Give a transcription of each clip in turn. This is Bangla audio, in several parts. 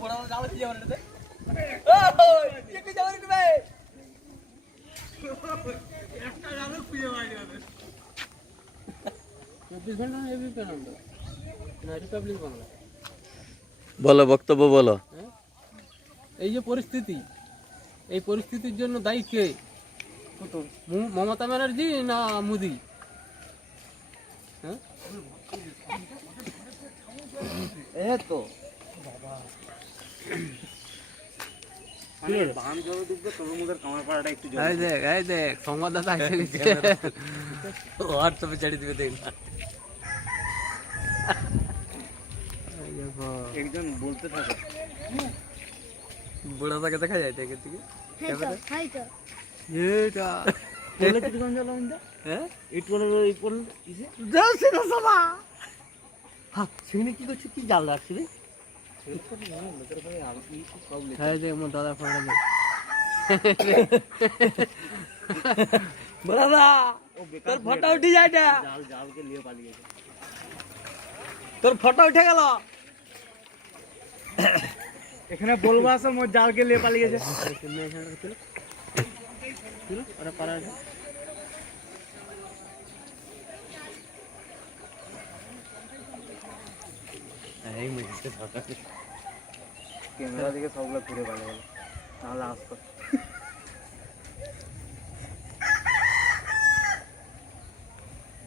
বড় জাল দিয়ে যাবে রে ওই কে যাবে রে ভাই একটা জাল খুঁজে পাই না 24 ঘন্টা এবিপি চ্যানেল না রিপাবলিক বাংলা বলো বক্তব্য বলো এই যে পরিস্থিতি এই পরিস্থিতির জন্য দায়ী কে মমতা ব্যানার্জি না মোদি হ্যাঁ এই তো বাবা মানে বাম জল ডুববে তরমুজের কামার পাড়াটা একটু জল এই দেখ সংবাদদাতা এসে গেছে হোয়াটসঅ্যাপে ছেড়ে দিবে দেখ একজন বলতে থাকে বুড়া তাকে দেখা যায় থেকে থেকে এটা বলে কি কোন জল আমরা হ্যাঁ ইট বলে ইসে যাচ্ছে না সবা হ্যাঁ সেখানে কি করছে কি জাল রাখছে রে হ্যাঁ দে আমার দাদা ফোনটা দে দাদা তোর ফটো উঠে যায় না জাল জালকে নিয়ে পালিয়ে গেছে তোর ফটো উঠে গেল এখানে বলবো আসো মোর জালকে নিয়ে পালিয়ে গেছে ওরা পারা আছে এই মুঝে ফটো ক্যামেরা দিকে সবগুলো ঘুরে পালিয়ে গেল তাহলে আসতো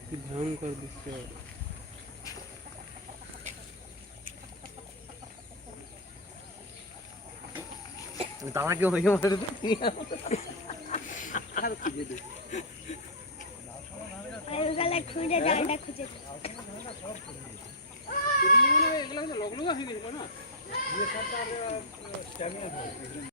কি ভয়ঙ্কর দৃশ্য দাদাকে ওই মারে আর খুঁজে দে গলা খুঁজে ডালটা খুঁজে এগুলো লগ্ন হয়ে গেছিল না